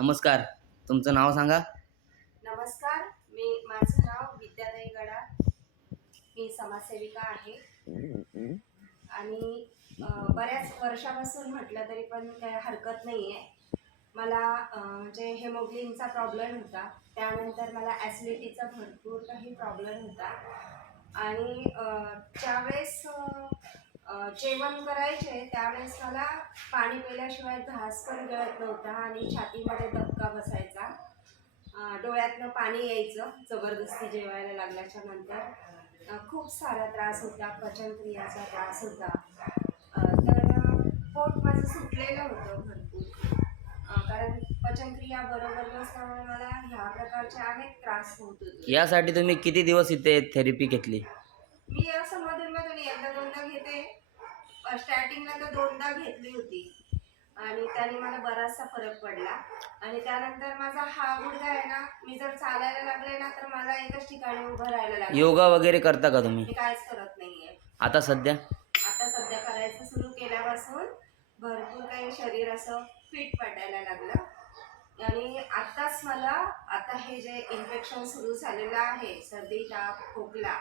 नमस्कार, तुमचं नाव सांगा. नमस्कार, माझं नाव विद्याताई गडा. मी समाजसेविका आहे आणि बऱ्याच वर्षापासून म्हटलं तरी पण काही हरकत नाही आहे. मला म्हणजे हेमोग्लोबिनचा प्रॉब्लेम होता. त्यानंतर मला ॲसिडिटीचा भरपूर काही प्रॉब्लेम होता आणि ज्यावेळेस जेवण करायचे त्यावेळेस मला पाणी पिल्याशिवाय घास पण गळत नव्हता आणि छातीमध्ये धक्का बसायचा. डोळ्यातनं पाणी यायचं जबरदस्ती जेवायला लागल्याच्या नंतर. खूप सारा त्रास होता, पचनक्रियाचा त्रास होता. तर पोट माझं सुटलेलं होतं भरपूर. कारण पचनक्रिया बरोबर नसल्यामुळे मला ह्या प्रकारचे अनेक त्रास होत होते. यासाठी तुम्ही किती दिवस इथे थेरपी घेतली? मी असं मधून एकदा दोनदा घेते. स्टार्टिंगला तर दोनदा घेतली होती आणि त्याने मला बराचसा फरक पडला. आणि त्यानंतर माझा हा गुडघा आहे ना, मी जर चालायला लागले ना तर मला एकच ठिकाणी उभं राहायला लागलं. योगा वगैरे करता का तुम्ही? मी काहीच करत नाहीये आता सध्या करायचं सुरू केल्यापासून भरपूर काही शरीर असं फिट वाटायला लागलं. आणि आत्ताच मला आता हे जे इन्फेक्शन सुरू झालेलं आहे, सर्दी ताप खोकला,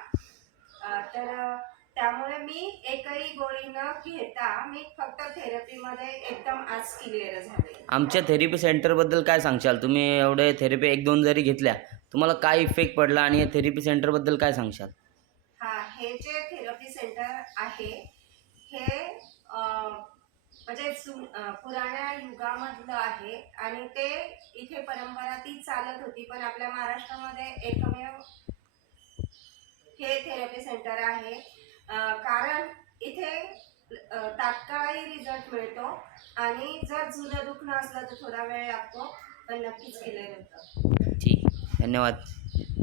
तर त्यामुळे मी एकही गोळी न घेता मी फक्त थेरपीमध्ये एकदम आज क्लिअर झाले. आमच्या थेरपी सेंटरबद्दल काय सांगशाल? तुम्ही एवढे थेरपी 1-2 जरी घेतल्या, तुम्हाला काय इफेक्ट पडला आणि या थेरपी सेंटरबद्दल काय सांगशाल? हे जे थेरपी सेंटर आहे हे म्हणजे पुराण्या युगामधलं आहे आणि ते इथे परंपरा ती चालत होती. पण आपल्या महाराष्ट्रामध्ये एकमेव हे थेरपी सेंटर आहे. कारण इथे तात्काळी रिझल्ट मिळतो आणि जर जुनं दुखणं असलं तर थोडा वेळ लागतो, पण नक्कीच क्लिअर होतं. ठीक, धन्यवाद.